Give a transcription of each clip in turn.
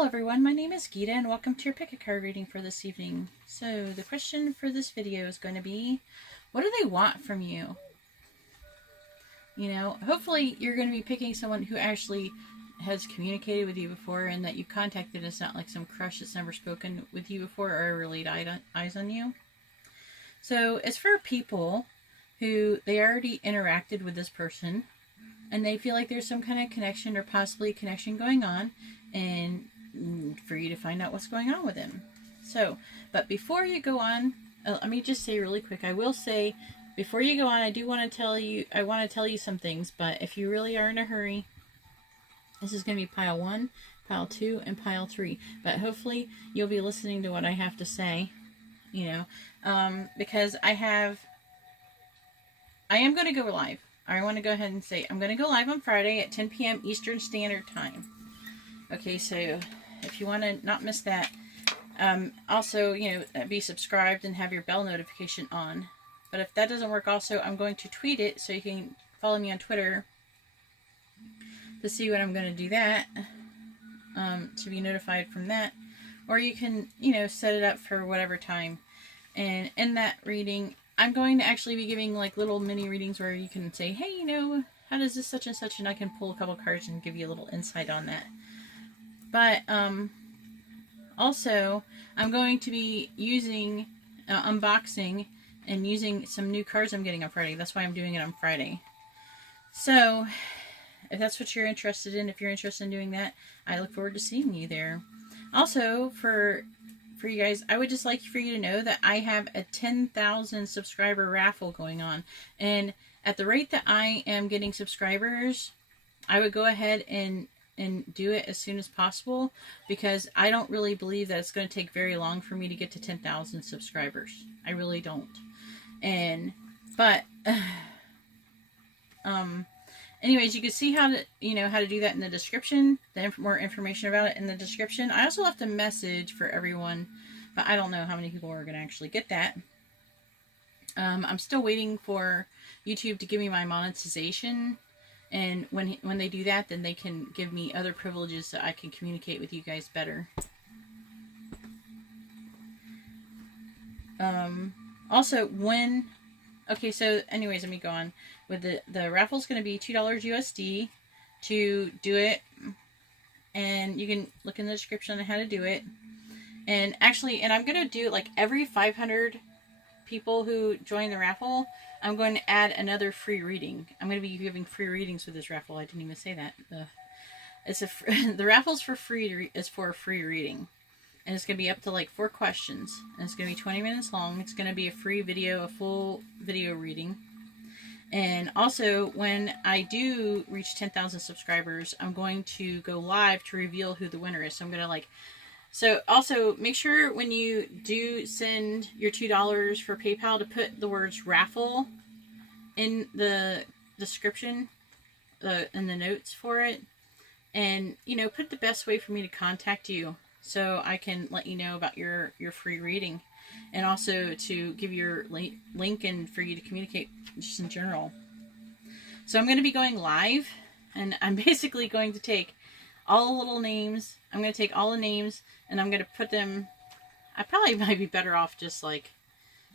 Hello everyone, my name is Gita and welcome to your pick a card reading for this evening. So the question for this video is going to be, what do they want from you? You know, hopefully you're going to be picking someone who actually has communicated with you before and that you contacted. It's not like some crush that's never spoken with you before or ever laid eyes on you. So it's for people who they already interacted with this person and they feel like there's some kind of connection or possibly connection going on, and for you to find out what's going on with him. So, but before you go on, let me just say really quick, I will say, before you go on, I want to tell you some things, but if you really are in a hurry, this is going to be pile 1, pile 2, and pile 3. But hopefully you'll be listening to what I have to say, you know, because I am going to go live. I want to go ahead and say I'm going to go live on Friday at 10 p.m. Eastern Standard Time. Okay, so if you want to not miss that, also, you know, be subscribed and have your bell notification on. But if that doesn't work also, I'm going to tweet it, so you can follow me on Twitter to see when I'm going to do that, to be notified from that. Or you can, you know, set it up for whatever time. And in that reading, I'm going to actually be giving like little mini readings where you can say, hey, you know, how does this such and such, and I can pull a couple cards and give you a little insight on that. But also, I'm going to be using, unboxing and using some new cards I'm getting on Friday. That's why I'm doing it on Friday. So, if that's what you're interested in, if you're interested in doing that, I look forward to seeing you there. Also, for you guys, I would just like for you to know that I have a 10,000 subscriber raffle going on. And at the rate that I am getting subscribers, I would go ahead and do it as soon as possible, because I don't really believe that it's going to take very long for me to get to 10,000 subscribers. I really don't. But anyways, you can see how to do that in the description. More information about it in the description. I also left a message for everyone, but I don't know how many people are going to actually get that. I'm still waiting for YouTube to give me my monetization. And when they do that, then they can give me other privileges so I can communicate with you guys better. Also, okay, so anyways, let me go on. With the raffle's going to be $2 USD to do it. And you can look in the description on how to do it. And actually, I'm going to do like every 500 people who join the raffle, I'm going to add another free reading. I'm going to be giving free readings with this raffle. I didn't even say that. The raffle's for free. Is for a free reading, and it's going to be up to like 4 questions, and it's going to be 20 minutes long. It's going to be a free video, a full video reading. And also, when I do reach 10,000 subscribers, I'm going to go live to reveal who the winner is. So I'm going to so also make sure when you do send your $2 for PayPal to put the words raffle in the description, in the notes for it. And, you know, put the best way for me to contact you so I can let you know about your free reading. And also to give your link and for you to communicate just in general. So I'm going to be going live, and I'm basically going to take all the little names. I'm going to take all the names and I'm going to put them, I probably might be better off just like,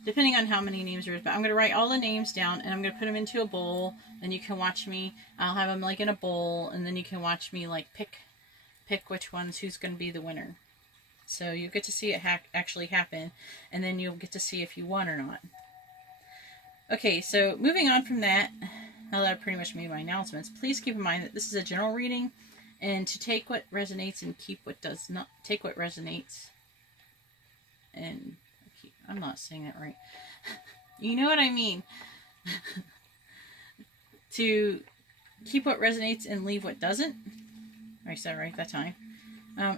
depending on how many names there is, but I'm going to write all the names down and I'm going to put them into a bowl, and you can watch me. I'll have them like in a bowl, and then you can watch me like pick which ones, who's going to be the winner. So you get to see it actually happen, and then you'll get to see if you won or not. Okay, so moving on from that, now that I've pretty much made my announcements, please keep in mind that this is a general reading, and to take what resonates and keep what does not. Take what resonates, and I'm not saying that right. You know what I mean. To keep what resonates and leave what doesn't. I said it right that time.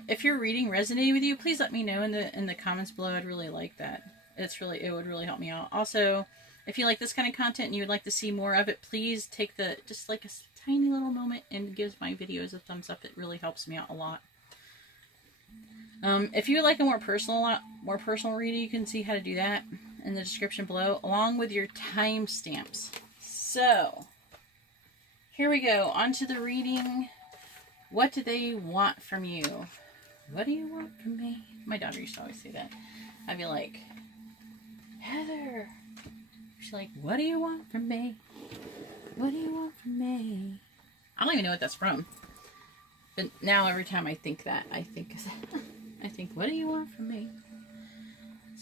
If your reading resonated with you, please let me know in the comments below. I'd really like that. It would really help me out. Also, if you like this kind of content and you would like to see more of it, please take just like a tiny little moment and give my videos a thumbs up. It really helps me out a lot. If you would like a more personal reading, you can see how to do that in the description below, along with your timestamps. So, here we go. On to the reading. What do they want from you? what do you want from me? My daughter used to always say that. I'd be like, Heather. She's like, what do you want from me? What do you want from me? I don't even know what that's from. But now every time I think that, I think, what do you want from me?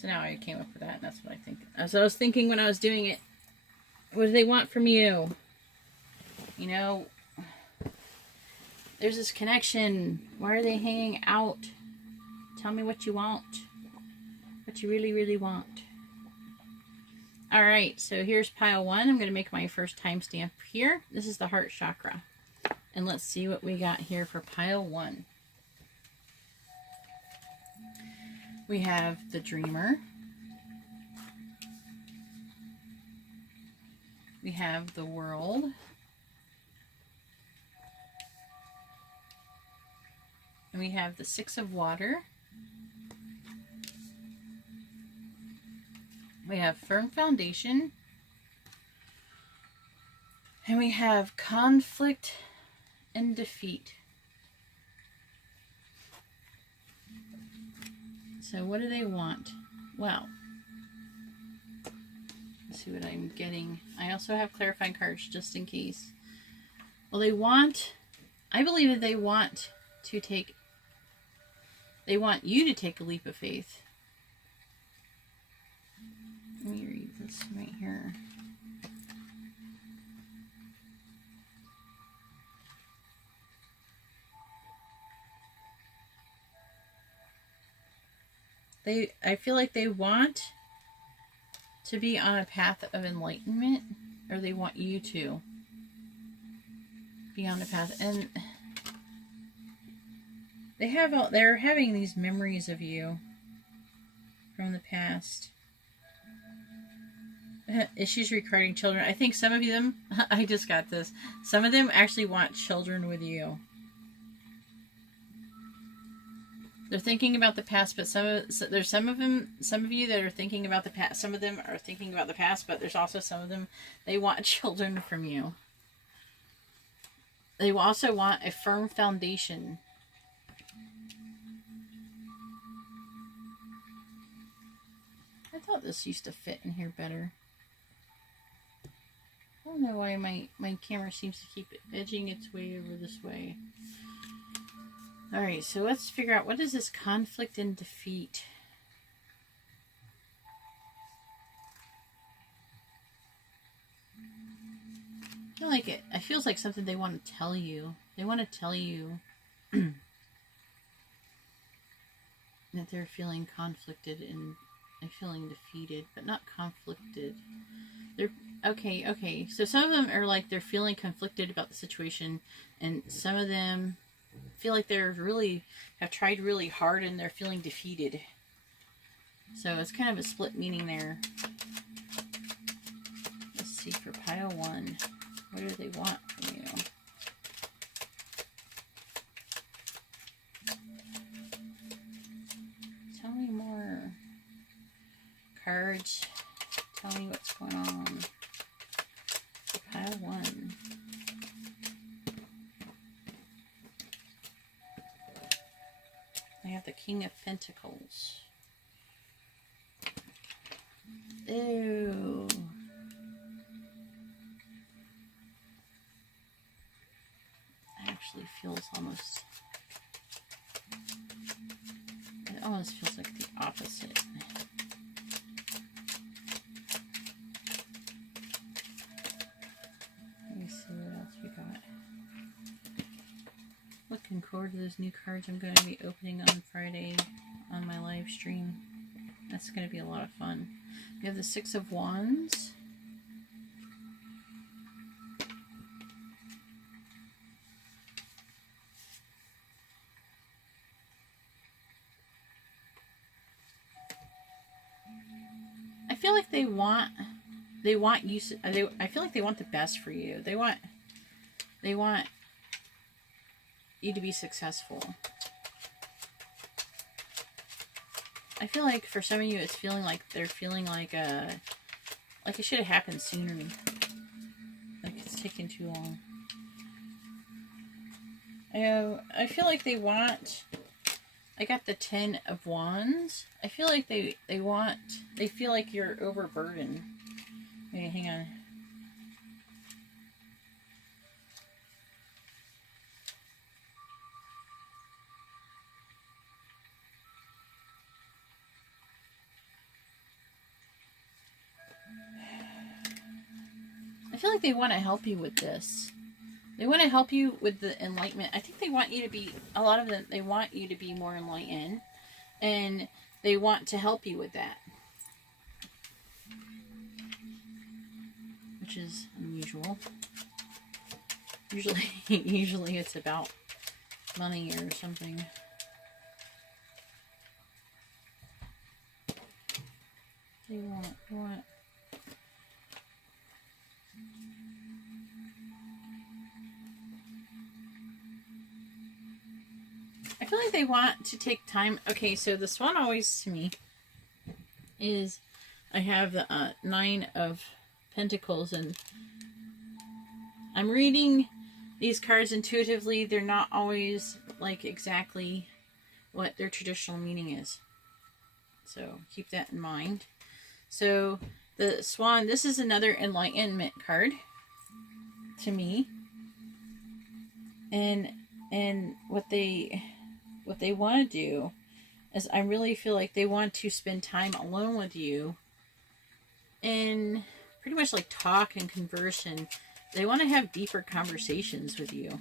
So now I came up with that, and that's what I think. So I was thinking when I was doing it, what do they want from you? You know, there's this connection. Why are they hanging out? Tell me what you want. What you really, really want. Alright, so here's pile 1. I'm going to make my first timestamp here. This is the heart chakra. And let's see what we got here for pile 1. We have the dreamer. We have the world. And we have the 6 of water. We have firm foundation. And we have conflict and defeat. So what do they want? Well, let's see what I'm getting. I also have clarifying cards just in case. Well, they want, I believe that they want you to take a leap of faith. Let me read this right here. I feel like they want to be on a path of enlightenment, or they want you to be on the path, and they're having these memories of you from the past. Issues regarding children. I think some of them, I just got this, some of them actually want children with you. They're thinking about the past, but there's some of you that are thinking about the past. Some of them are thinking about the past, but there's also some of them, they want children from you. They also want a firm foundation. I thought this used to fit in here better. I don't know why my camera seems to keep edging its way over this way. Alright, so let's figure out, what is this conflict and defeat? I feel like it feels like something they want to tell you. They want to tell you that they're feeling conflicted and feeling defeated, but not conflicted. They're okay. So some of them are like they're feeling conflicted about the situation, and some of them feel like have tried really hard and they're feeling defeated. So it's kind of a split meaning there. Let's see for pile 1. What do they want from you? Tell me more. Cards, tell me what's going on. For pile 1. I have the King of Pentacles. Ew. It actually feels almost... It almost feels like the opposite. Let me see what else we got. Looking forward to those new cards I'm going to be opening on Friday on my live stream. That's going to be a lot of fun. We have the 6 of Wands. I feel like they want you. I feel like they want the best for you. They want you to be successful. I feel like for some of you, it's feeling like they're feeling like it should have happened sooner. Like it's taking too long. I feel like they want I got the 10 of Wands. I feel like they feel like you're overburdened. Wait, hang on. I feel like they want to help you with this. They want to help you with the enlightenment. I think they want you to be, a lot of them, they want you to be more enlightened. And they want to help you with that. Which is unusual. Usually it's about money or something. They want. I feel like they want to take time. Okay, so the swan always to me is, I have the 9 of Pentacles, and I'm reading these cards intuitively. They're not always like exactly what their traditional meaning is. So keep that in mind. So the swan, this is another enlightenment card to me. And what they want to do is, I really feel like they want to spend time alone with you and pretty much like talk and converse, and they want to have deeper conversations with you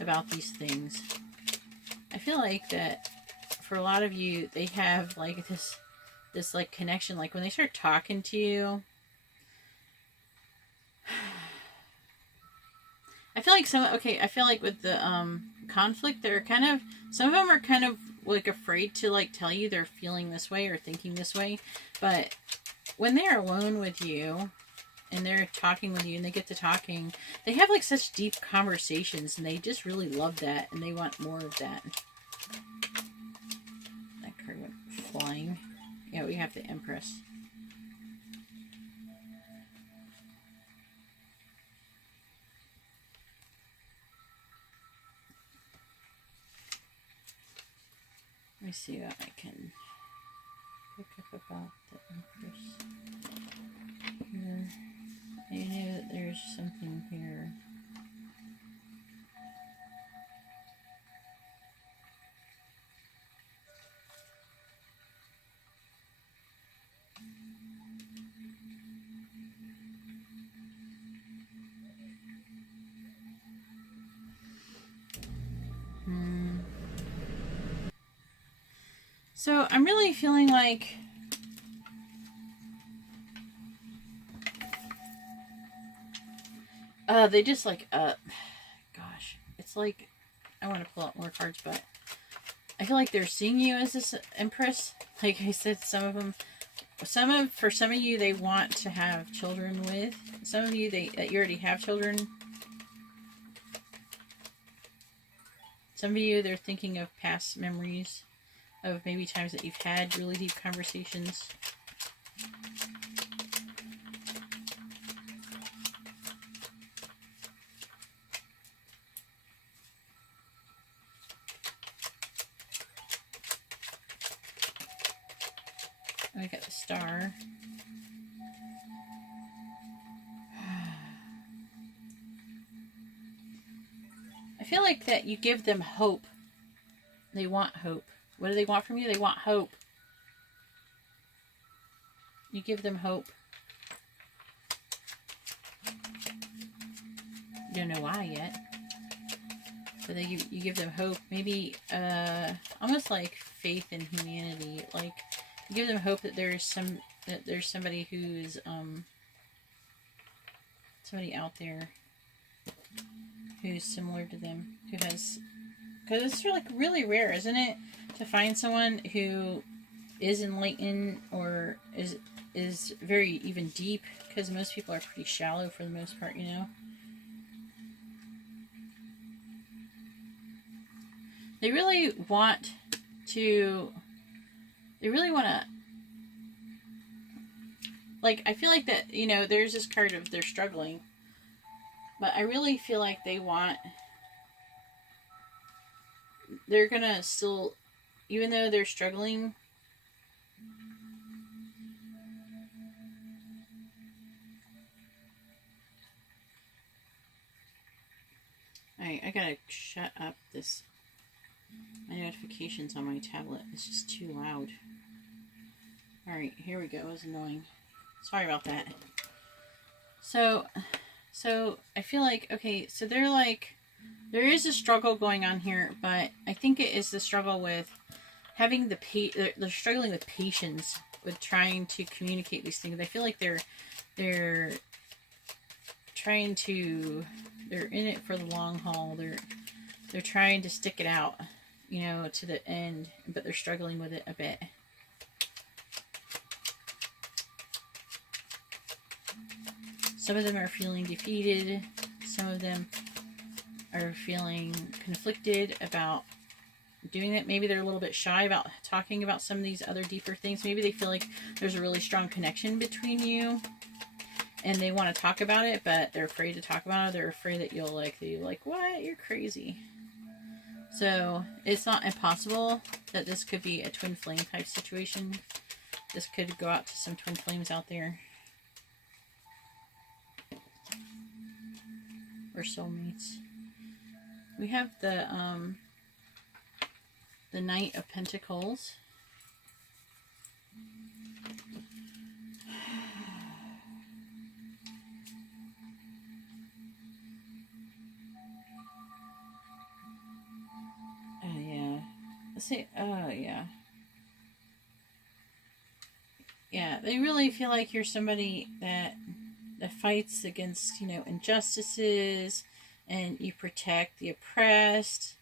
about these things. I feel like that for a lot of you, they have like this like connection, like when they start talking to you. I feel like with the conflict, they're kind of, some of them are kind of like afraid to like tell you they're feeling this way or thinking this way, but when they're alone with you and they're talking with you and they get to talking, they have like such deep conversations, and they just really love that, and they want more of that. That card went flying. Yeah, we have the Empress. Let me see what I can pick up about the Empress here. I know that there's something here. So I'm really feeling like they just like gosh, it's like, I want to pull out more cards, but I feel like they're seeing you as this Empress. Like I said, for some of you, they want to have children with. Some of you, that you already have children. Some of you, they're thinking of past memories of maybe times that you've had really deep conversations. I got the Star. I feel like that you give them hope. They want hope. What do they want from you? They want hope. You give them hope. You don't know why yet. But you give them hope. Maybe almost like faith in humanity. Like you give them hope that there's somebody who's somebody out there who's similar to them, who has, because it's like really rare, isn't it, to find someone who is enlightened or is very even deep, because most people are pretty shallow for the most part, you know. They really want to, like, I feel like that, you know, there's this card of they're struggling, but I really feel like they want they're gonna still, even though they're struggling. I gotta shut up this. My notifications on my tablet. It's just too loud. Alright, here we go. It was annoying. Sorry about that. So I feel like, okay, so they're like, there is a struggle going on here, but I think it is the struggle with having they're struggling with patience with trying to communicate these things. I feel like they're trying to, they're in it for the long haul. They're trying to stick it out, you know, to the end, but they're struggling with it a bit. Some of them are feeling defeated. Some of them are feeling conflicted about doing it. Maybe they're a little bit shy about talking about some of these other deeper things. Maybe they feel like there's a really strong connection between you and they want to talk about it, but they're afraid to talk about it. They're afraid that you're like, what? You're crazy. So it's not impossible that this could be a twin flame type situation. This could go out to some twin flames out there. Or soulmates. We have the Knight of Pentacles. Yeah. Let's see. Yeah. Yeah, they really feel like you're somebody that fights against, you know, injustices, and you protect the oppressed,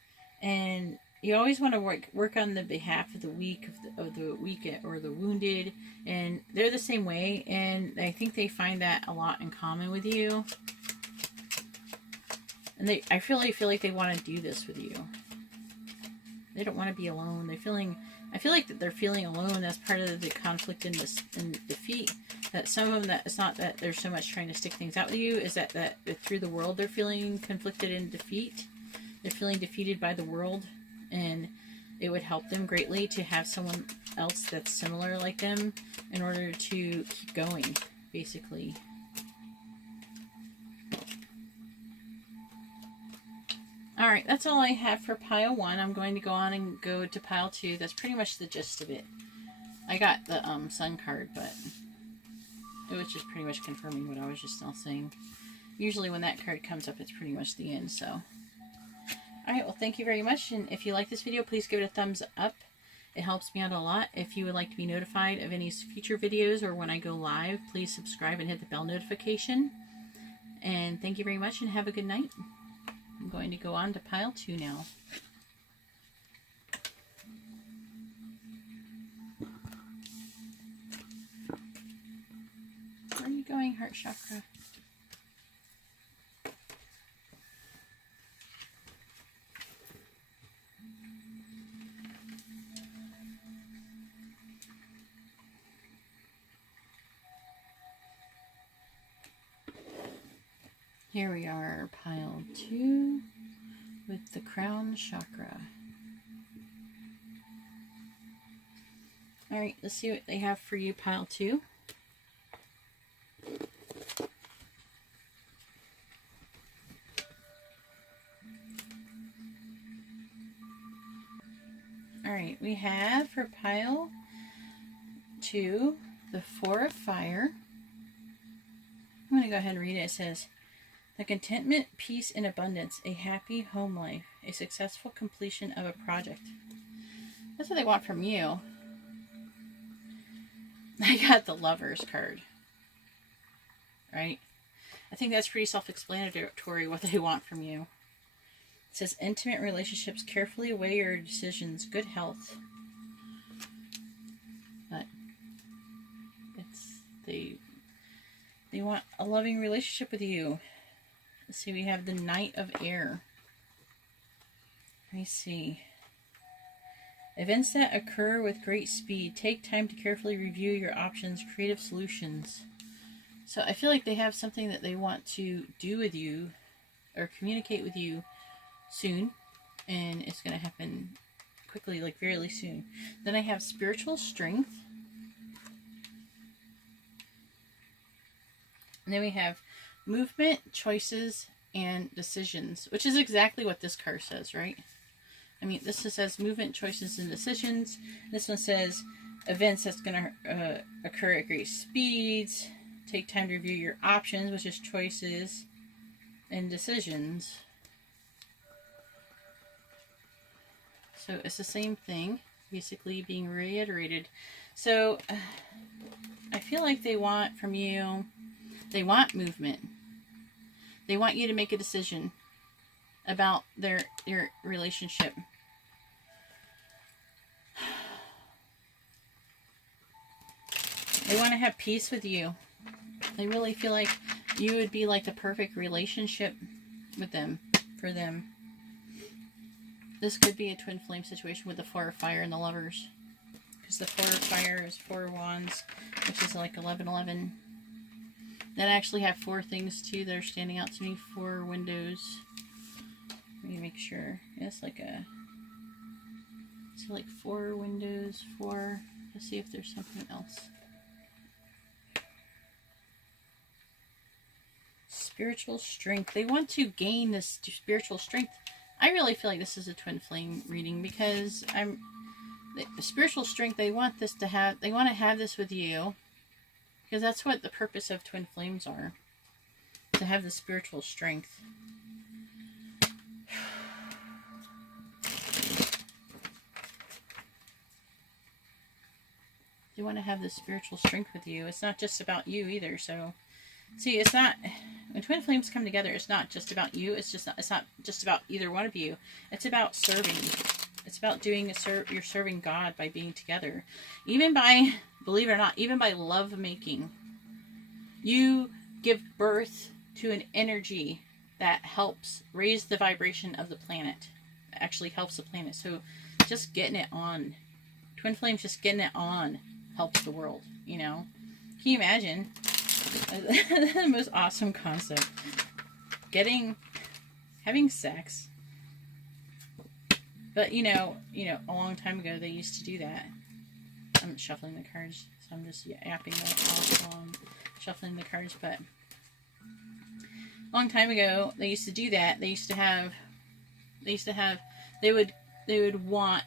and you always want to work on the behalf of the weak, of the weak or the wounded, and they're the same way, and I think they find that a lot in common with you, and I really feel like they want to do this with you. They don't want to be alone. I feel like that they're feeling alone. That's part of the conflict and defeat. That some of them, that it's not that they're so much trying to stick things out with you, is that through the world they're feeling conflicted and defeat. They're feeling defeated by the world, and it would help them greatly to have someone else that's similar like them in order to keep going, basically. Alright, that's all I have for pile 1. I'm going to go on and go to pile 2. That's pretty much the gist of it. I got the Sun card, but it was just pretty much confirming what I was just now saying. Usually when that card comes up, it's pretty much the end, so. Alright, well, thank you very much, and if you like this video, please give it a thumbs up. It helps me out a lot. If you would like to be notified of any future videos or when I go live, please subscribe and hit the bell notification. And thank you very much, and have a good night. I'm going to go on to pile 2 now. Where are you going, heart chakra? Here we are, pile 2 with the crown chakra. Alright, let's see what they have for you, pile 2. Alright, we have for pile 2 the 4 of Fire. I'm going to go ahead and read it. It says, the contentment, peace, and abundance, a happy home life, a successful completion of a project. That's what they want from you. I got the Lovers card. Right? I think that's pretty self-explanatory what they want from you. It says, intimate relationships, carefully weigh your decisions, good health. But they want a loving relationship with you. Let's see, we have the Knight of Air. Let me see. Events that occur with great speed. Take time to carefully review your options, creative solutions. So I feel like they have something that they want to do with you or communicate with you soon. And it's going to happen quickly, like really soon. Then I have spiritual strength. And then we have movement, choices, and decisions, which is exactly what this card says, right? I mean, this one says movement, choices, and decisions. This one says events that's going to occur at great speeds. Take time to review your options, which is choices and decisions. So it's the same thing, basically being reiterated. So I feel like they want from you, they want movement. They want you to make a decision about your relationship. They want to have peace with you. They really feel like you would be like the perfect relationship with them, for them. This could be a twin flame situation with the Four of Fire and the Lovers. Because the Four of Fire is 4 wands, which is like 1111. Then I actually have 4 things too that are standing out to me. 4 windows. Let me make sure. It's like a... So like 4 windows, 4... Let's see if there's something else. Spiritual strength. They want to gain this spiritual strength. I really feel like this is a twin flame reading because the spiritual strength, they want this to have, they want to have this with you because that's what the purpose of twin flames are, to have the spiritual strength. They want to have the spiritual strength with you. It's not just about you either. So see, it's not, when twin flames come together, it's not just about you. It's not just about either one of you. It's about serving. It's about doing you're serving God by being together. Even by, believe it or not, even by love making. You give birth to an energy that helps raise the vibration of the planet. It actually helps the planet. So just getting it on. Twin flames, just getting it on helps the world, you know. Can you imagine? The most awesome concept. Having sex. But you know, a long time ago they used to do that. I'm shuffling the cards, so I'm just yapping off while I'm shuffling the cards. But a long time ago they used to do that. They would want,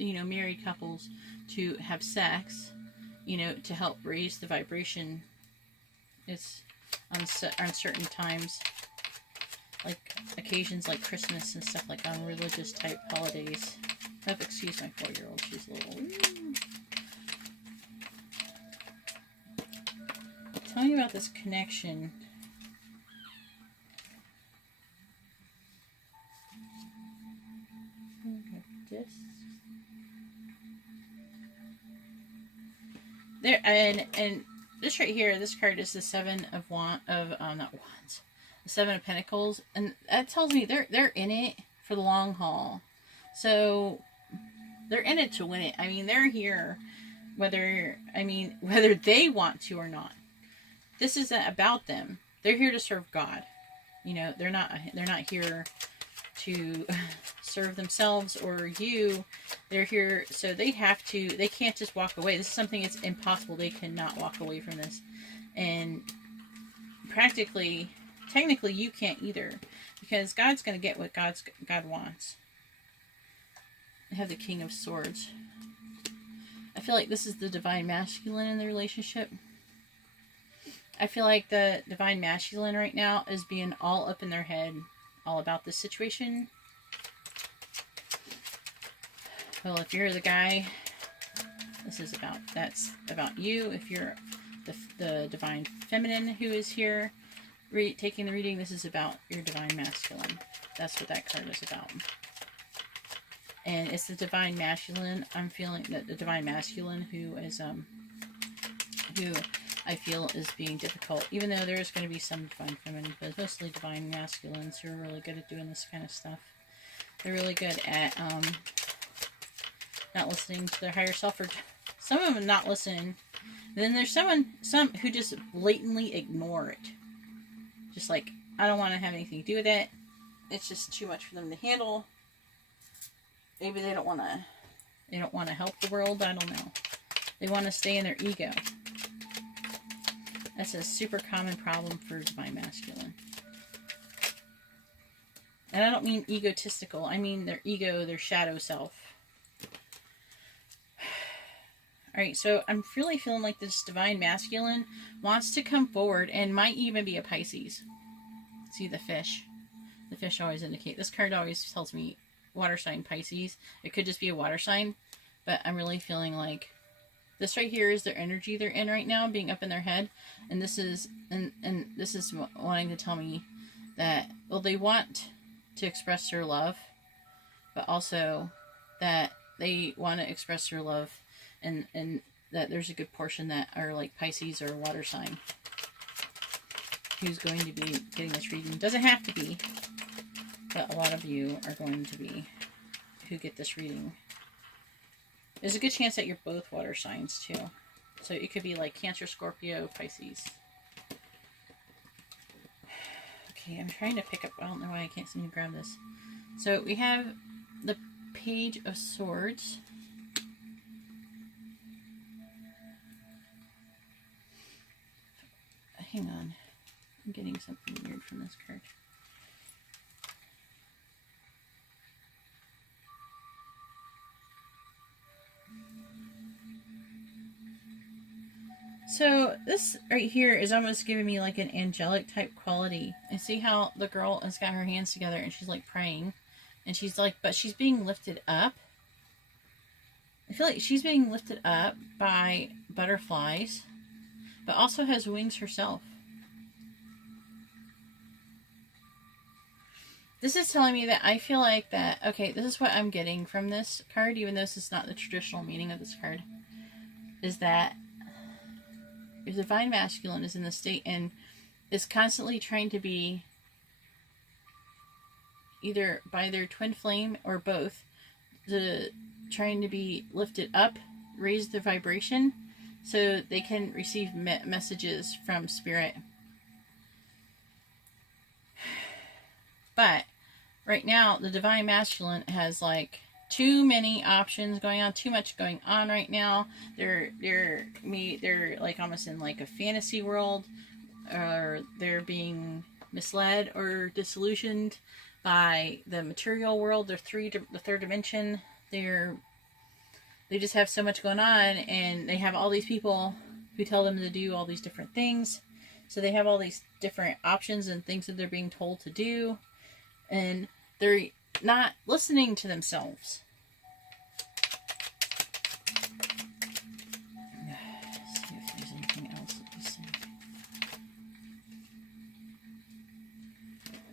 married couples to have sex, to help raise the vibration. It's on certain times, like occasions like Christmas and stuff, like on religious type holidays. Oh, excuse my 4-year-old, she's a little... Tell me about this connection. This. There, and this right here, this card is the Seven of the Seven of Pentacles, and that tells me they're in it for the long haul. So they're in it to win it. I mean, they're here whether they want to or not. This isn't about them. They're here to serve God. They're not here to serve themselves or you. They're here, so they can't just walk away. This is something that's impossible. They cannot walk away from this. And technically you can't either, because God's going to get what God wants. I have the King of Swords. I feel like this is the divine masculine in the relationship. I feel like the divine masculine right now is being all up in their head, all about this situation. Well, if you're the guy, that's about you. If you're the divine feminine who is here taking the reading, this is about your divine masculine. That's what that card is about. And it's the divine masculine. I'm feeling that the divine masculine who I feel is being difficult, even though there's going to be some divine feminine, but mostly divine masculines who are really good at doing this kind of stuff. They're really good at not listening to their higher self, or some of them not listen. And then there's some who just blatantly ignore it. Just like, I don't want to have anything to do with it. it's just too much for them to handle. Maybe they don't want to help the world. I don't know. They want to stay in their ego. That's a super common problem for divine masculine. And I don't mean egotistical. I mean their ego, their shadow self. Alright, so I'm really feeling like this divine masculine wants to come forward and might even be a Pisces. See the fish. The fish always indicate. This card always tells me water sign Pisces. It could just be a water sign. But I'm really feeling like this right here is their energy they're in right now, being up in their head. And this is and this is wanting to tell me that, well, they want to express their love, but also that they want to express their love, and that there's a good portion that are like Pisces or water sign who's going to be getting this reading. Doesn't have to be, but a lot of you are going to be who get this reading. There's a good chance that you're both water signs too. So it could be like Cancer, Scorpio, Pisces. Okay, I'm trying to pick up, I don't know why I can't seem to grab this. So we have the Page of Swords. Hang on. I'm getting something weird from this card. So this right here is almost giving me like an angelic type quality. And see how the girl has got her hands together and she's like praying. And she's like, but she's being lifted up. I feel like she's being lifted up by butterflies, but also has wings herself. This is telling me that I feel like that, okay, this is what I'm getting from this card, even though this is not the traditional meaning of this card, is that your divine masculine is in the state and is constantly trying to be either by their twin flame or both, trying to be lifted up, raise their vibration so they can receive messages from spirit. But right now the divine masculine has like too many options going on, too much going on right now. They're like almost in like a fantasy world, or they're being misled or disillusioned by the material world. They're the third dimension. They just have so much going on, and they have all these people who tell them to do all these different things. So they have all these different options and things that they're being told to do, and they're not listening to themselves. Let's see if there's anything else that we see.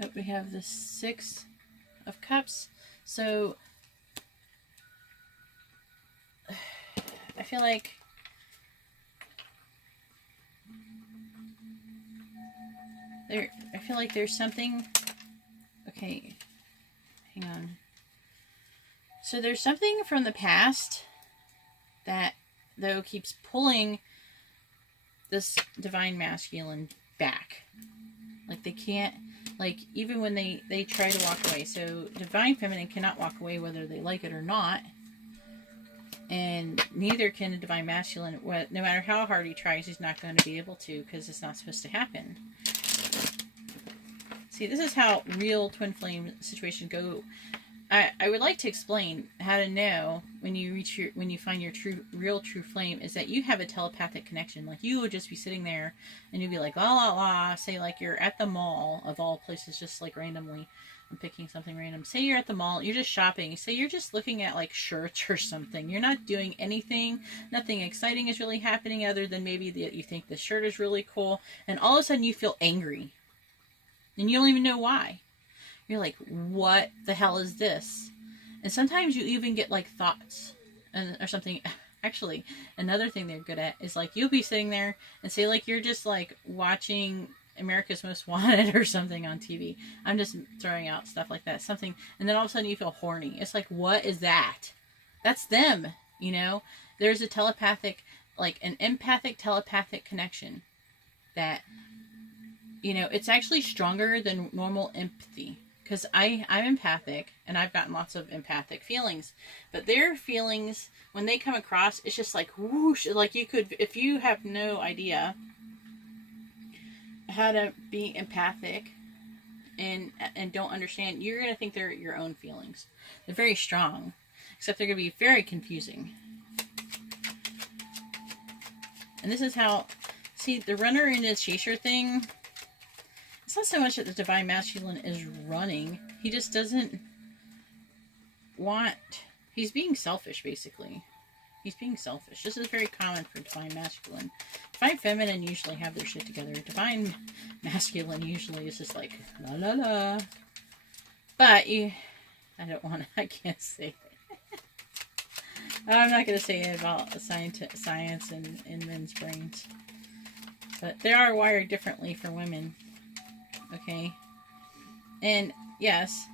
Oh, we have the Six of Cups. So I feel like there's something. Okay, hang on. So there's something from the past that, though, keeps pulling this divine masculine back. Like they can't, like even when they try to walk away. So divine feminine cannot walk away whether they like it or not. And neither can the divine masculine. No matter how hard he tries, he's not going to be able to, because it's not supposed to happen. See, this is how real twin flame situations go. I would like to explain how to know when you find your real true flame is that you have a telepathic connection. Like you would just be sitting there and you'd be like, la la la. Say like you're at the mall of all places, just like randomly. I'm picking something random. Say you're at the mall, you're just shopping. Say you're just looking at like shirts or something. You're not doing anything. Nothing exciting is really happening other than maybe that you think the shirt is really cool. And all of a sudden you feel angry. And you don't even know why. You're like, what the hell is this? And sometimes you even get like thoughts or something. Actually, another thing they're good at is like you'll be sitting there and say like you're just like watching America's Most Wanted or something on TV. I'm just throwing out stuff like that. Something, and then all of a sudden you feel horny. It's like, what is that? That's them, you know? There's a telepathic, like an empathic telepathic connection that, you know, it's actually stronger than normal empathy. because I'm empathic and I've gotten lots of empathic feelings, but their feelings when they come across, it's just like whoosh, like you could, if you have no idea how to be empathic and don't understand, you're going to think they're your own feelings. They're very strong, except they're going to be very confusing. And this is how, see, the runner in his chaser thing, it's not so much that the divine masculine is running. He just doesn't want, he's being selfish, basically. He's being selfish. This is very common for divine masculine. Divine feminine usually have their shit together. Divine masculine usually is just like, la la la. But you, I don't want to, I can't say it. I'm not going to say it about science and men's brains. But they are wired differently for women. Okay? And yes,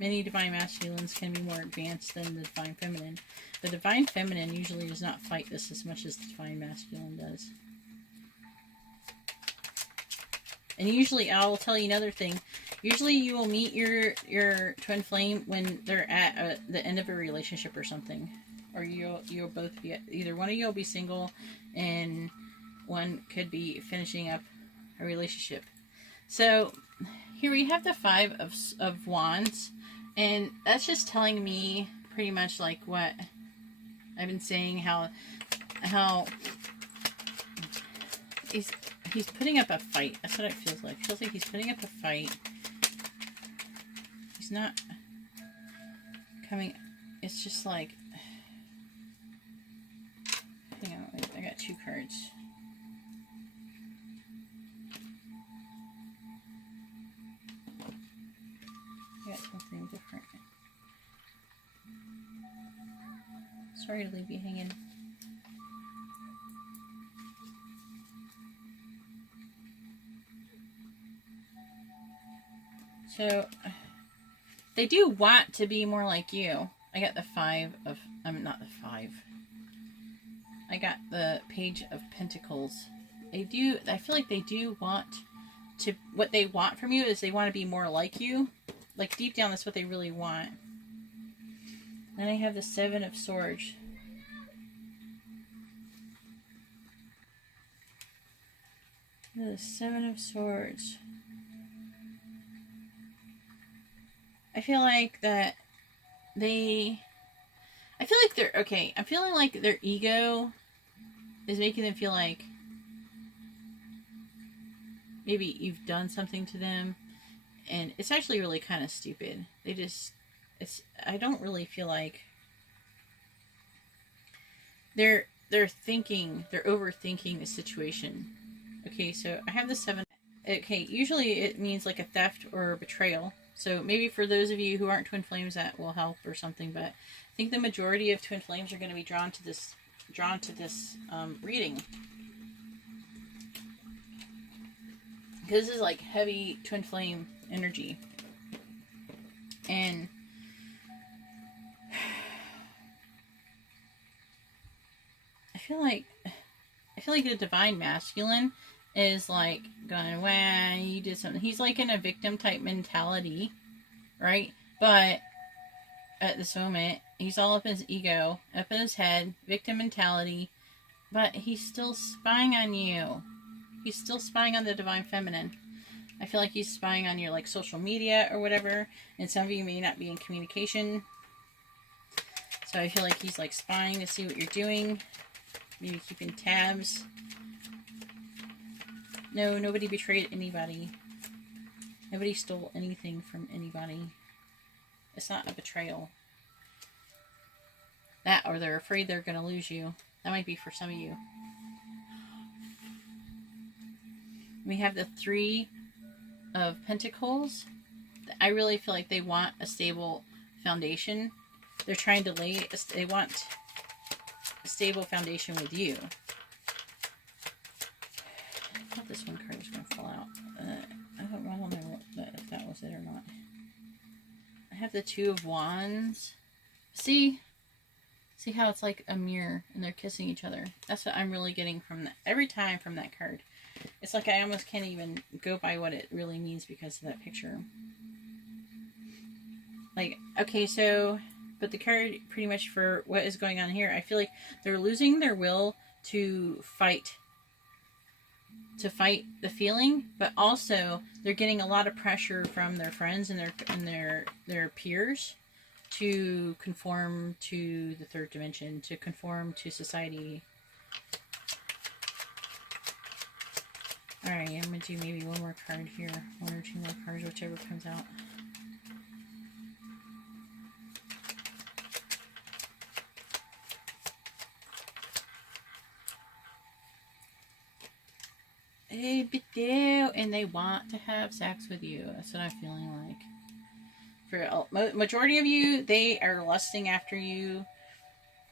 many divine masculines can be more advanced than the divine feminine. The divine feminine usually does not fight this as much as the divine masculine does. And usually, I'll tell you another thing. Usually you will meet your twin flame when they're at the end of a relationship or something. Or you'll both be, either one of you will be single and one could be finishing up a relationship. So here we have the Five of Wands. And that's just telling me pretty much like what I've been saying, how he's putting up a fight. That's what it feels like. It feels like he's putting up a fight. He's not coming. It's just like, hang on, wait, I got two cards. I got something different. Sorry to leave you hanging. So, they do want to be more like you. I got the Five of, not the Five. I got the Page of Pentacles. They do, I feel like they do want to, what they want from you is they want to be more like you. Like deep down, that's what they really want. Then I have the Seven of Swords. The Seven of Swords. I feel like that I feel like they're, okay, I'm feeling like their ego is making them feel like maybe you've done something to them, and it's actually really kind of stupid. They just, I don't really feel like they're overthinking the situation. Okay, so I have the Seven. Okay, usually it means like a theft or a betrayal. So maybe for those of you who aren't twin flames, that will help or something. But I think the majority of twin flames are going to be drawn to this reading, because this is like heavy twin flame energy. And I feel like the divine masculine is like going, well, you did something. He's like in a victim type mentality, right? But at this moment, he's all up in his ego, up in his head, victim mentality, but he's still spying on you. He's still spying on the divine feminine. I feel like he's spying on your like social media or whatever, and some of you may not be in communication. So I feel like he's like spying to see what you're doing, maybe keeping tabs. No, nobody betrayed anybody. Nobody stole anything from anybody. It's not a betrayal. That, or they're afraid they're going to lose you. That might be for some of you. We have the Three of Pentacles. I really feel like they want a stable foundation. They're trying to they want a stable foundation with you. I thought this one card was going to fall out. I don't know if that was it or not. I have the Two of Wands. See how it's like a mirror and they're kissing each other. That's what I'm really getting from that every time from that card. It's like I almost can't even go by what it really means because of that picture. Like, okay, so, but the card pretty much for what is going on here, I feel like they're losing their will to fight the feeling, but also they're getting a lot of pressure from their friends and their peers to conform to the third dimension, to conform to society. Alright, I'm going to do maybe one more card here. One or two more cards, whichever comes out. And they want to have sex with you. That's what I'm feeling like. For a majority of you, they are lusting after you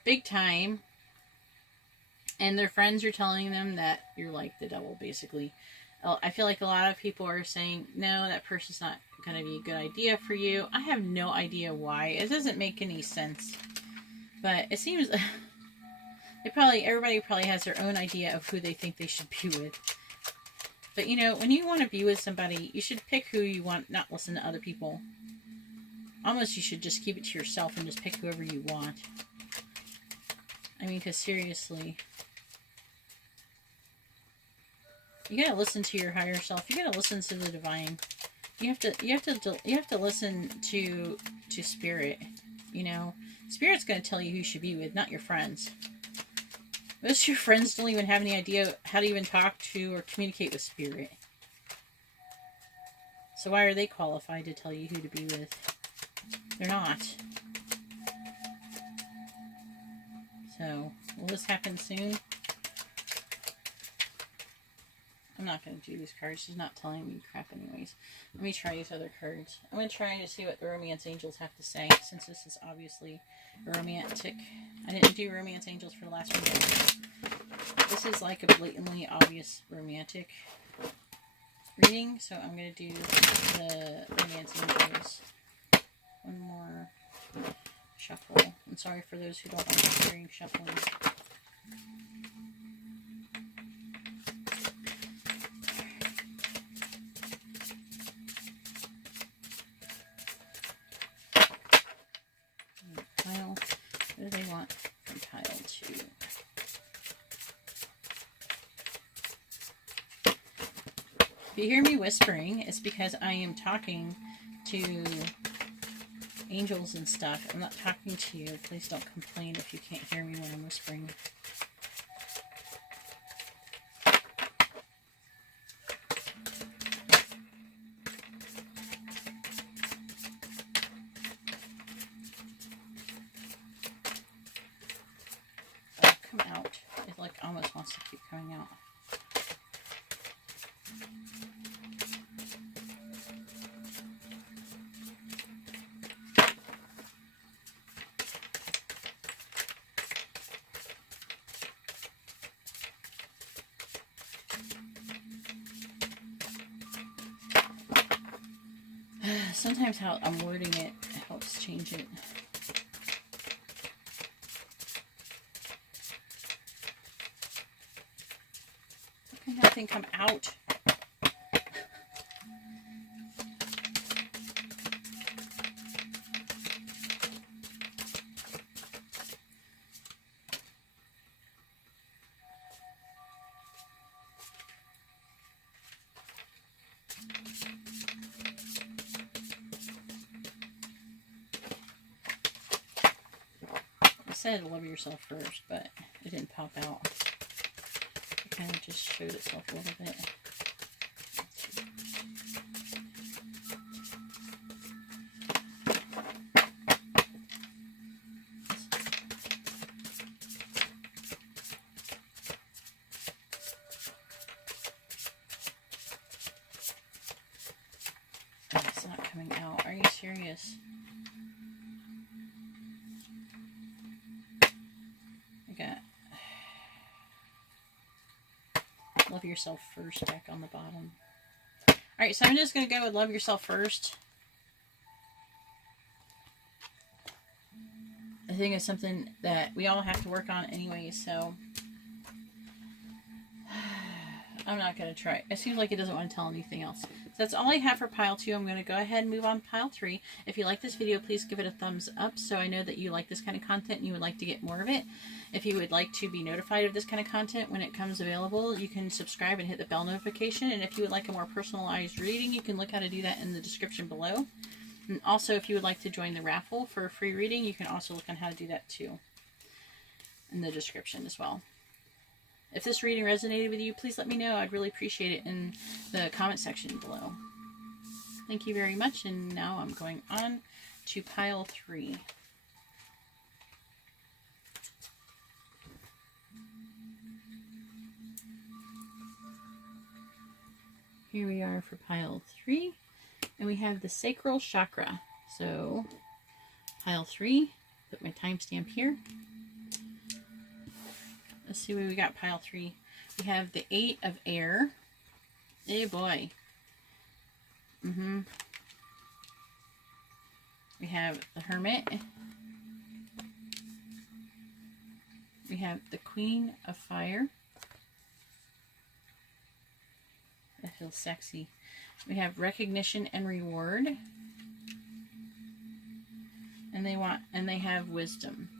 big time. And their friends are telling them that you're like the devil, basically. I feel like a lot of people are saying, no, that person's not going to be a good idea for you. I have no idea why. It doesn't make any sense. But it seems everybody probably has their own idea of who they think they should be with. But, you know, when you want to be with somebody, you should pick who you want, not listen to other people. Almost you should just keep it to yourself and just pick whoever you want. I mean, because seriously, you gotta listen to your higher self. You gotta listen to the divine. You have to listen to spirit. You know, spirit's gonna tell you who you should be with, not your friends. Most of your friends don't even have any idea how to even talk to or communicate with spirit. So why are they qualified to tell you who to be with? They're not. So, will this happen soon? I'm not going to do these cards. She's not telling me crap anyways. Let me try these other cards. I'm going to try to see what the romance angels have to say, since this is obviously romantic. I didn't do romance angels for the last one. This is like a blatantly obvious romantic reading, so I'm going to do the romance angels. One more shuffle. I'm sorry for those who don't like hearing shuffling. Pile. What do they want from pile 2? If you hear me whispering, it's because I am talking to angels and stuff. I'm not talking to you. Please don't complain if you can't hear me when I'm whispering. Oh, come out. It like almost wants to keep coming out. Sometimes how I'm wording it helps change it. How can that thing come out? I said love yourself first, but it didn't pop out. It kind of just showed itself a little bit. Oh, it's not coming out. Are you serious? Love yourself first back on the bottom. Alright, so I'm just going to go with love yourself first. I think it's something that we all have to work on anyway, so I'm not going to try. It seems like it doesn't want to tell anything else. that's all I have for pile 2. I'm going to go ahead and move on to pile 3. If you like this video, please give it a thumbs up so I know that you like this kind of content and you would like to get more of it. If you would like to be notified of this kind of content when it comes available, you can subscribe and hit the bell notification. And if you would like a more personalized reading, you can look how to do that in the description below. And also, if you would like to join the raffle for a free reading, you can also look on how to do that too in the description as well. If this reading resonated with you, please let me know. I'd really appreciate it in the comment section below. Thank you very much, and now I'm going on to pile 3. Here we are for pile 3, and we have the sacral chakra. So, pile 3, put my timestamp here. Let's see what we got, pile 3. We have the 8 of air. Hey boy. We have the hermit. We have the queen of fire. That feels sexy. We have recognition and reward. And they have wisdom.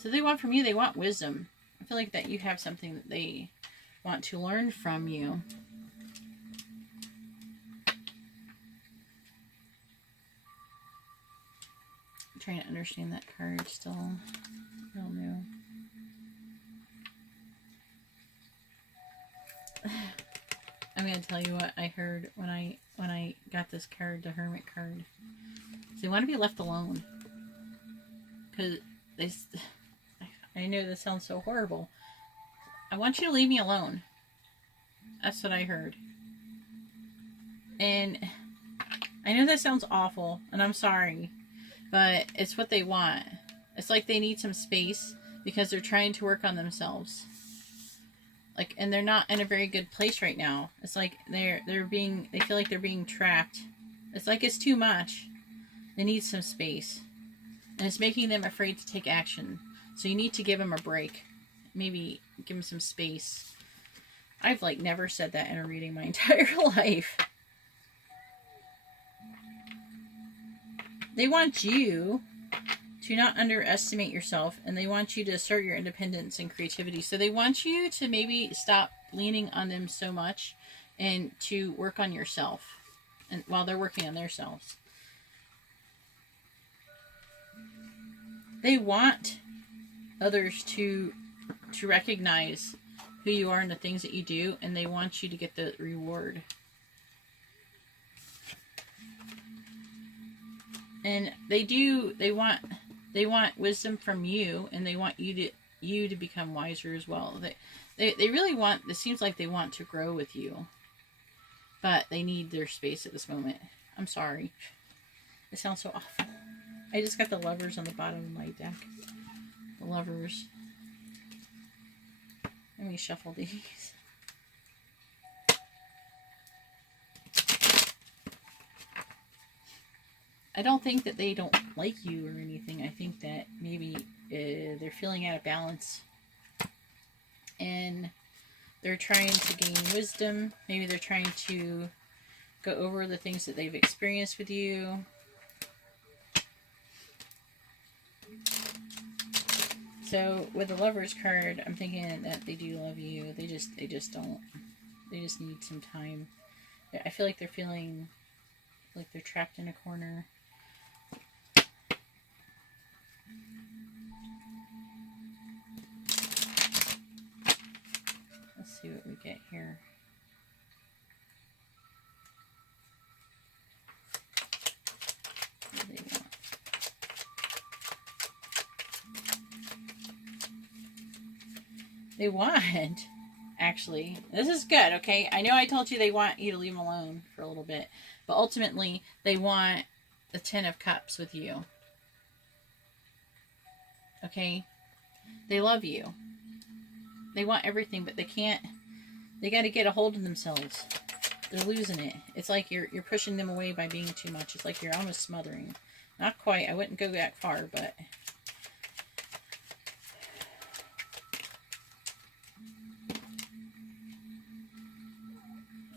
So they want from you, they want wisdom. I feel like that you have something that they want to learn from you. I'm trying to understand that card still. I don't know. I'm going to tell you what I heard when I got this card, the Hermit card. So they want to be left alone. Because I know this sounds so horrible. I want you to leave me alone. That's what I heard. And I know that sounds awful, and I'm sorry, but it's what they want. It's like they need some space because they're trying to work on themselves. Like, and they're not in a very good place right now. It's like they feel like they're being trapped. It's like it's too much. They need some space. And it's making them afraid to take action. So you need to give them a break. Maybe give them some space. I've like never said that in a reading my entire life. They want you to not underestimate yourself, and they want you to assert your independence and creativity. So they want you to maybe stop leaning on them so much and to work on yourself, and while they're working on themselves. They want others to recognize who you are and the things that you do, and they want you to get the reward. And they want wisdom from you, and they want you to become wiser as well. They really want, it seems like they want to grow with you, but they need their space at this moment. I'm sorry. It sounds so awful. I just got the Lovers on the bottom of my deck. The Lovers. Let me shuffle these. I don't think that they don't like you or anything. I think that maybe they're feeling out of balance. And they're trying to gain wisdom. Maybe they're trying to go over the things that they've experienced with you. So with the Lovers card, I'm thinking that they do love you. They just don't. They just need some time. I feel like they're feeling like they're trapped in a corner. Let's see what we get here. What do they want? They want, actually, this is good, okay? I know I told you they want you to leave them alone for a little bit, but ultimately, they want the 10 of Cups with you. Okay? They love you. They want everything, but they can't, they got to get a hold of themselves. They're losing it. It's like you're pushing them away by being too much. It's like you're almost smothering. Not quite. I wouldn't go that far, but...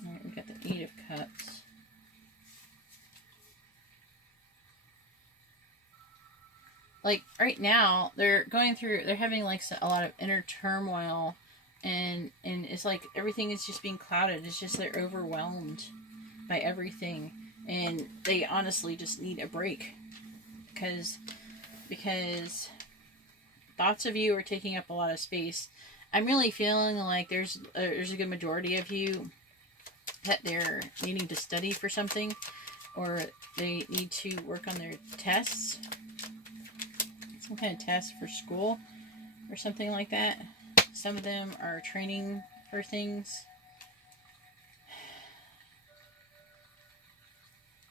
Alright, we got the 8 of like right now they're going through, they're having like a lot of inner turmoil, and it's like everything is just being clouded. It's just they're overwhelmed by everything, and they honestly just need a break, because thoughts of you are taking up a lot of space. I'm really feeling like there's a good majority of you that they're needing to study for something, or they need to work on their tests, some kind of test for school or something like that. Some of them are training for things,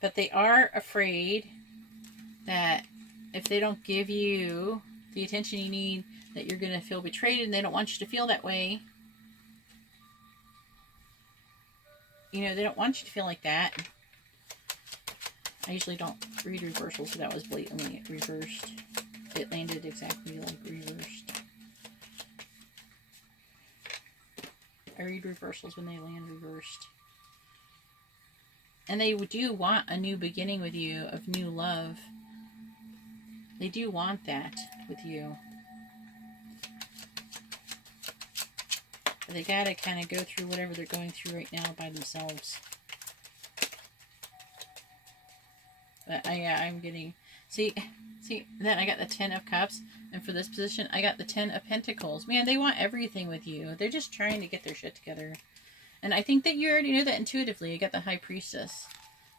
but they are afraid that if they don't give you the attention you need, that you're going to feel betrayed, and they don't want you to feel that way. You know, they don't want you to feel like that. I usually don't read reversals, so that was blatantly reversed. It landed exactly like reversed. I read reversals when they land reversed. And they do want a new beginning with you, of new love. They do want that with you. But they gotta kind of go through whatever they're going through right now by themselves. But I'm getting... See, then I got the 10 of Cups. And for this position, I got the 10 of Pentacles. Man, they want everything with you. They're just trying to get their shit together. And I think that you already know that intuitively. I got the High Priestess.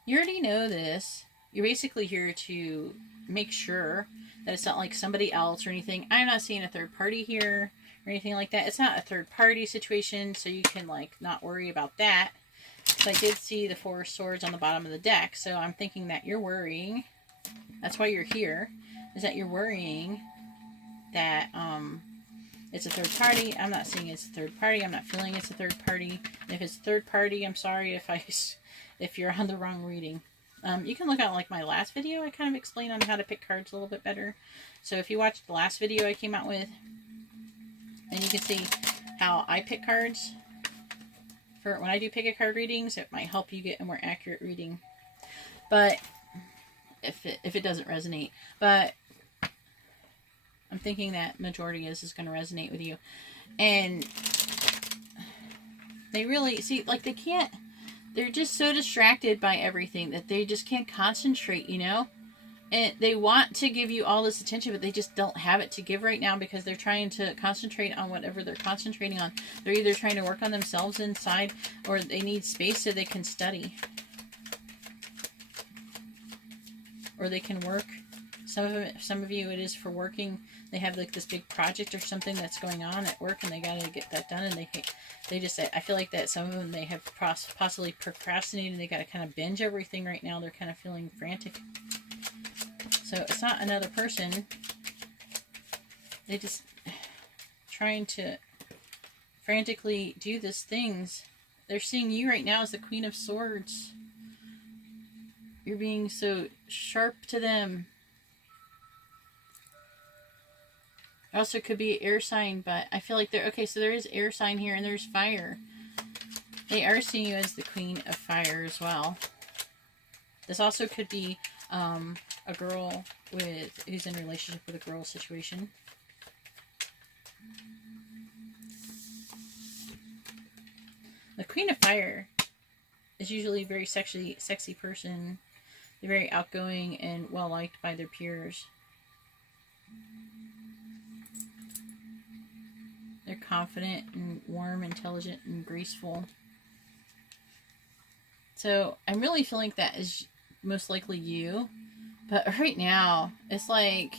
You already know this. You're basically here to make sure that it's not like somebody else or anything. I'm not seeing a third party here or anything like that. It's not a third party situation, so you can like not worry about that. Because I did see the 4 of Swords on the bottom of the deck, so I'm thinking that you're worrying. That's why you're here, is that you're worrying that it's a third party. I'm not seeing it's a third party. I'm not feeling it's a third party. And if it's a third party, I'm sorry if you're on the wrong reading. You can look at like my last video. I kind of explained on how to pick cards a little bit better. So if you watched the last video I came out with, and you can see how I pick cards for when I do pick a card readings, it might help you get a more accurate reading. But if it doesn't resonate, but I'm thinking that majority of this is going to resonate with you. And they really, see, like they can't, they're just so distracted by everything that they just can't concentrate, you know? And they want to give you all this attention, but they just don't have it to give right now because they're trying to concentrate on whatever they're concentrating on. They're either trying to work on themselves inside, or they need space so they can study. Or they can work. Some of you, it is for working. They have like this big project or something that's going on at work, and they got to get that done. And they just say, I feel like that some of them, they have possibly procrastinated. They got to kind of binge everything right now. They're kind of feeling frantic. So it's not another person. They just trying to frantically do these things. They're seeing you right now as the Queen of Swords. You're being so sharp to them. Also could be an air sign, but I feel like they're... Okay, so there is air sign here, and there's fire. They are seeing you as the Queen of Fire as well. This also could be a girl who's in a relationship with a girl situation. The Queen of Fire is usually a very sexy person. They're very outgoing and well liked by their peers. They're confident and warm, intelligent, and graceful. So I'm really feeling that is most likely you. But right now, it's like,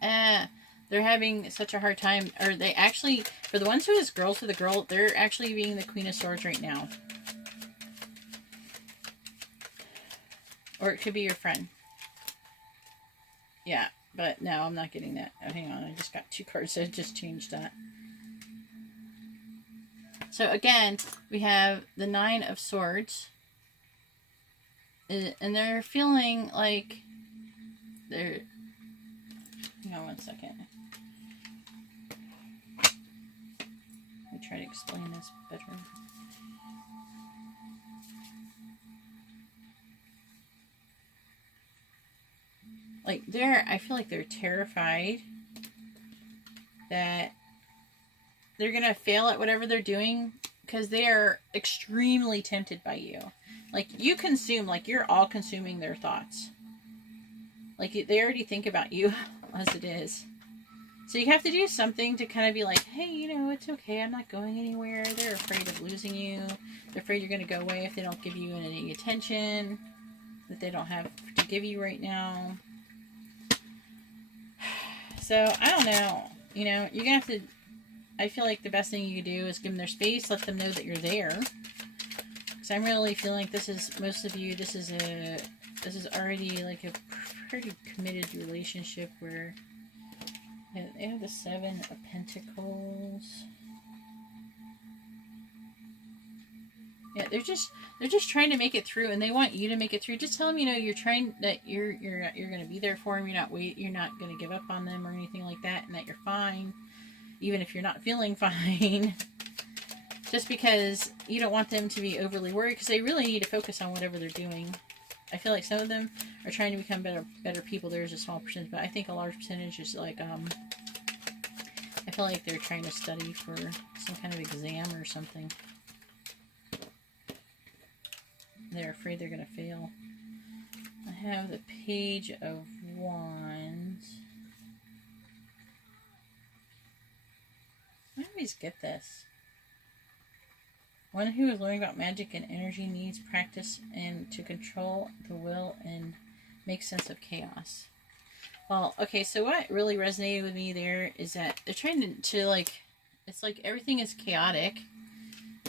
they're having such a hard time. Or they actually, for the ones who is girls to the girl, they're actually being the Queen of Swords right now. Or it could be your friend. Yeah, but no, I'm not getting that. Oh, hang on, I just got 2 cards, so I just changed that. So again, we have the 9 of Swords. And they're feeling like they're... Hang on one second. Let me try to explain this better. Like, I feel like they're terrified that they're going to fail at whatever they're doing because they are extremely tempted by you. Like, you consume, like, you're all consuming their thoughts. Like, they already think about you as it is. So you have to do something to kind of be like, hey, you know, it's okay. I'm not going anywhere. They're afraid of losing you. They're afraid you're going to go away if they don't give you any attention that they don't have to give you right now. So, I don't know. You know, you're going to have to, I feel like the best thing you can do is give them their space, let them know that you're there. Because I'm really feeling like this is, most of you, this is already like a pretty committed relationship where they have the 7 of Pentacles. Yeah, they're just trying to make it through, and they want you to make it through. Just tell them, you know, you're trying, that you're going to be there for them. You're not going to give up on them or anything like that, and that you're fine, even if you're not feeling fine. Just because you don't want them to be overly worried, because they really need to focus on whatever they're doing. I feel like some of them are trying to become better people. There's a small percentage, but I think a large percentage is like, I feel like they're trying to study for some kind of exam or something. They're afraid they're going to fail. I have the Page of Wands. I always get this. One who is learning about magic and energy needs practice and to control the will and make sense of chaos. Well, okay, so what really resonated with me there is that they're trying to like, it's like everything is chaotic,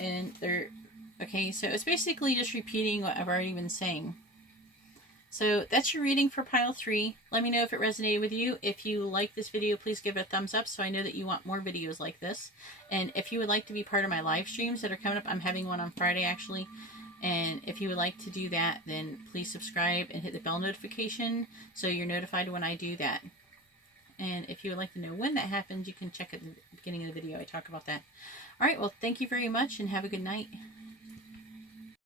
and they're, okay, so it's basically just repeating what I've already been saying. So that's your reading for pile 3. Let me know if it resonated with you. If you like this video, please give it a thumbs up so I know that you want more videos like this. And if you would like to be part of my live streams that are coming up, I'm having one on Friday actually. And if you would like to do that, then please subscribe and hit the bell notification so you're notified when I do that. And if you would like to know when that happens, you can check at the beginning of the video. I talk about that. All right, well, thank you very much and have a good night.